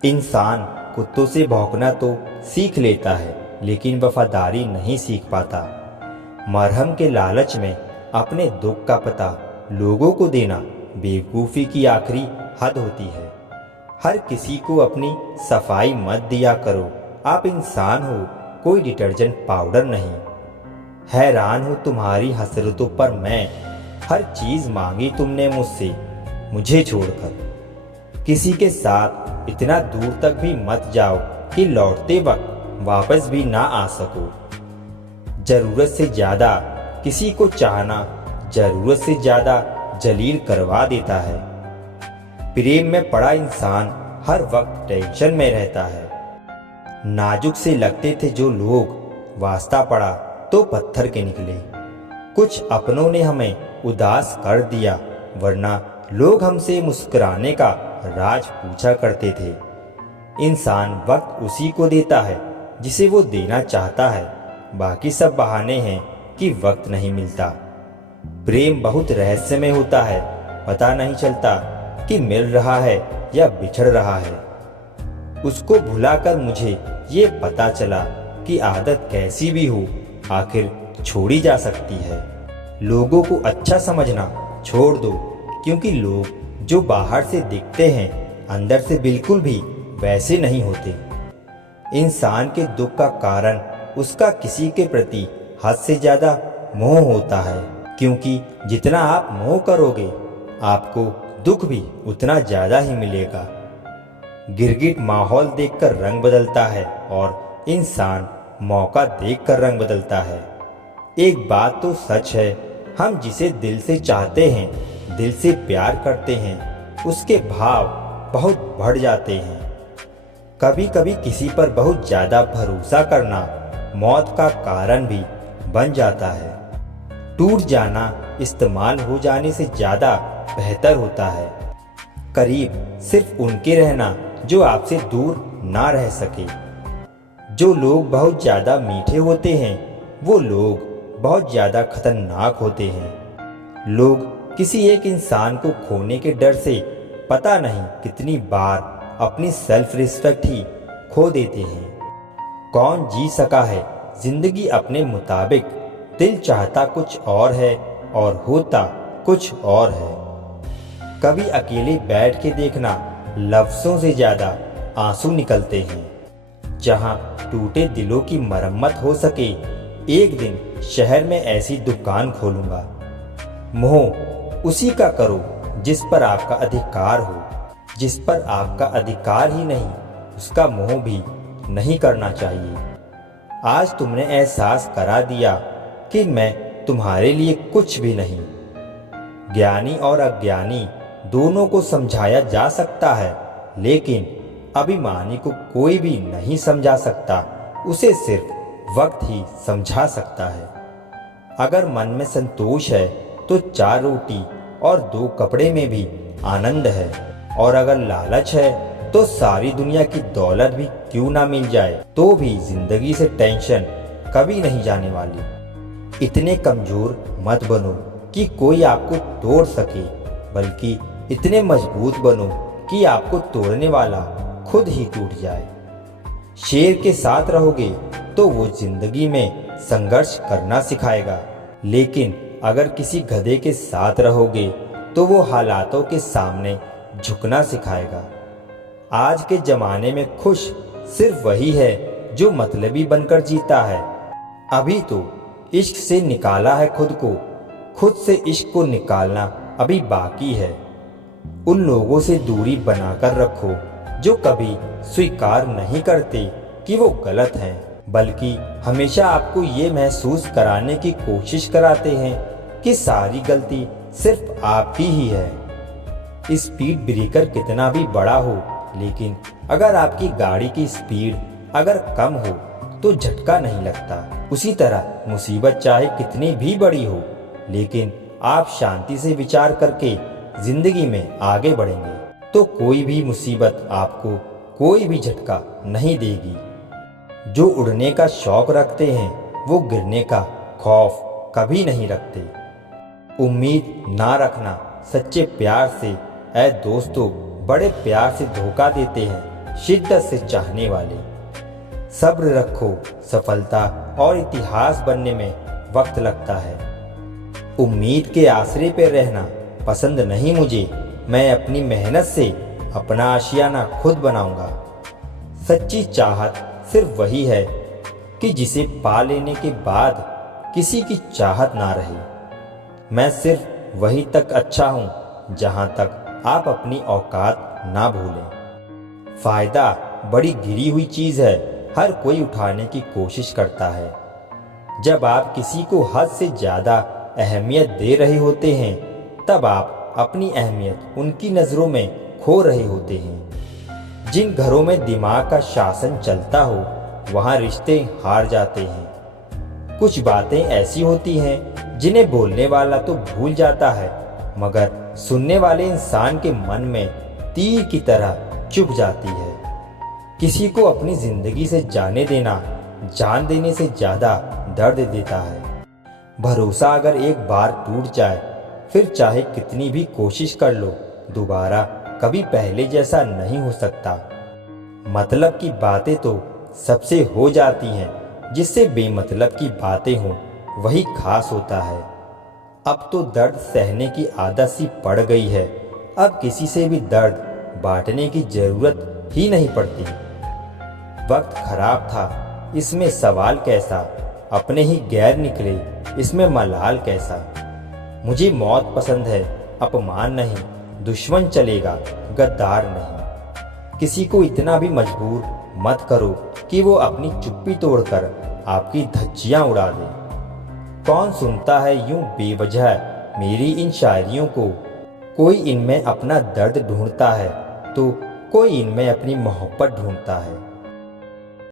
इंसान कुत्तों से भौंकना तो सीख लेता है, लेकिन वफादारी नहीं सीख पाता। मरहम के लालच में अपने दुख का पता लोगों को देना बेवकूफ़ी की आखिरी हद होती है। हर किसी को अपनी सफाई मत दिया करो। आप इंसान हो, कोई डिटर्जेंट पाउडर नहीं। हैरान हूँ तुम्हारी हसरतों पर मैं, हर चीज़ मांगी तुमने मुझसे, मुझे छोड़कर। किसी के साथ इतना दूर तक भी मत जाओ कि लौटते वक्त वापस भी ना आ सको। जरूरत से ज़्यादा किसी को चाहना जरूरत से ज़्यादा जलील करवा देता है। प्रेम में पड़ा इंसान हर वक्त टेंशन में रहता है। नाजुक से लगते थे जो लोग, वास्ता पड़ा तो पत्थर के निकले। कुछ अपनों ने हमें उदास कर दिया, वरना लोग हमसे मुस्कुराने का राज पूछा करते थे। इंसान वक्त उसी को देता है जिसे वो देना चाहता है। बाकी सब बहाने हैं कि वक्त नहीं मिलता। प्रेम बहुत रहस्यमय होता है, पता नहीं चलता कि मिल रहा है या बिछड़ रहा है। उसको भुलाकर मुझे ये पता चला कि आदत कैसी भी हो आखिर छोड़ी जा सकती है। लोगों को अच्छा समझना छोड़ दो, क्योंकि लोग जो बाहर से दिखते हैं अंदर से बिल्कुल भी वैसे नहीं होते। इंसान के दुख का कारण उसका किसी के प्रति हद से ज़्यादा मोह होता है, क्योंकि जितना आप मोह करोगे आपको दुख भी उतना ज़्यादा ही मिलेगा। गिरगिट माहौल देखकर रंग बदलता है और इंसान मौका देखकर रंग बदलता है। एक बात तो सच है, हम जिसे दिल से चाहते हैं, दिल से प्यार करते हैं, उसके भाव बहुत बढ़ जाते हैं। कभी कभी किसी पर बहुत ज़्यादा भरोसा करना मौत का कारण भी बन जाता है। टूट जाना इस्तेमाल हो जाने से ज़्यादा बेहतर होता है। करीब सिर्फ उनके रहना जो आपसे दूर ना रह सके। जो लोग बहुत ज़्यादा मीठे होते हैं वो लोग बहुत ज़्यादा खतरनाक होते हैं। लोग किसी एक इंसान को खोने के डर से पता नहीं कितनी बार अपनी सेल्फ रिस्पेक्ट ही खो देते हैं। कौन जी सका है जिंदगी अपने मुताबिक? दिल चाहता कुछ और है और होता कुछ और है। कभी अकेले बैठ के देखना, लफ्ज़ों से ज़्यादा आंसू निकलते हैं। जहाँ टूटे दिलों की मरम्मत हो सके, एक दिन शहर में ऐसी दुकान खोलूँगा। मोह उसी का करो जिस पर आपका अधिकार हो। जिस पर आपका अधिकार ही नहीं, उसका मोह भी नहीं करना चाहिए। आज तुमने एहसास करा दिया कि मैं तुम्हारे लिए कुछ भी नहीं। ज्ञानी और अज्ञानी दोनों को समझाया जा सकता है, लेकिन अभिमानी को कोई भी नहीं समझा सकता। उसे सिर्फ वक्त ही समझा सकता है। अगर मन में संतोष है तो 4 रोटी और 2 कपड़े में भी आनंद है, और अगर लालच है तो सारी दुनिया की दौलत भी क्यों ना मिल जाए तो भी जिंदगी से टेंशन कभी नहीं जाने वाली। इतने कमजोर मत बनो कि कोई आपको तोड़ सके, बल्कि इतने मजबूत बनो कि आपको तोड़ने वाला खुद ही टूट जाए। शेर के साथ रहोगे तो वो जिंदगी में संघर्ष करना सिखाएगा, लेकिन अगर किसी गधे के साथ रहोगे तो वो हालातों के सामने झुकना सिखाएगा। आज के ज़माने में खुश सिर्फ वही है जो मतलबी बनकर जीता है। अभी तो इश्क से निकाला है खुद को, खुद से इश्क को निकालना अभी बाकी है। उन लोगों से दूरी बनाकर रखो जो कभी स्वीकार नहीं करते कि वो गलत हैं, बल्कि हमेशा आपको ये महसूस कराने की कोशिश कराते हैं कि सारी गलती सिर्फ आपकी ही है। स्पीड ब्रेकर कितना भी बड़ा हो, लेकिन अगर आपकी गाड़ी की स्पीड अगर कम हो तो झटका नहीं लगता। उसी तरह मुसीबत चाहे कितनी भी बड़ी हो, लेकिन आप शांति से विचार करके जिंदगी में आगे बढ़ेंगे तो कोई भी मुसीबत आपको कोई भी झटका नहीं देगी। जो उड़ने का शौक रखते हैं वो गिरने का खौफ कभी नहीं रखते। उम्मीद ना रखना सच्चे प्यार से। ऐ दोस्तों, बड़े प्यार से धोखा देते हैं शिद्दत से चाहने वाले। सब्र रखो, सफलता और इतिहास बनने में वक्त लगता है। उम्मीद के आसरे पे रहना पसंद नहीं मुझे, मैं अपनी मेहनत से अपना आशियाना खुद बनाऊंगा। सच्ची चाहत सिर्फ वही है कि जिसे पा लेने के बाद किसी की चाहत ना रहे। मैं सिर्फ वहीं तक अच्छा हूं जहां तक आप अपनी औकात ना भूलें। फायदा बड़ी गिरी हुई चीज है, हर कोई उठाने की कोशिश करता है। जब आप किसी को हद से ज्यादा अहमियत दे रहे होते हैं, तब आप अपनी अहमियत उनकी नज़रों में खो रहे होते हैं। जिन घरों में दिमाग का शासन चलता हो, वहाँ रिश्ते हार जाते हैं। कुछ बातें ऐसी होती हैं जिन्हें बोलने वाला तो भूल जाता है, मगर सुनने वाले इंसान के मन में तीर की तरह चुभ जाती है। किसी को अपनी जिंदगी से जाने देना जान देने से ज़्यादा दर्द देता है। भरोसा अगर एक बार टूट जाए, फिर चाहे कितनी भी कोशिश कर लो, दोबारा कभी पहले जैसा नहीं हो सकता। मतलब की बातें तो सबसे हो जाती हैं, जिससे बेमतलब की बातें हों वही खास होता है। अब तो दर्द सहने की आदत सी पड़ गई है, अब किसी से भी दर्द बांटने की जरूरत ही नहीं पड़ती। वक्त खराब था, इसमें सवाल कैसा, अपने ही गैर निकले, इसमें मलाल कैसा। मुझे मौत पसंद है, अपमान नहीं, दुश्मन चलेगा, गद्दार नहीं। किसी को इतना भी मजबूर मत करो कि वो अपनी चुप्पी तोड़कर आपकी धज्जियां उड़ा दे। कौन सुनता है यूं बेवजह मेरी इन शायरियों को? कोई इनमें अपना दर्द ढूंढता है तो कोई इनमें अपनी मोहब्बत ढूंढता है।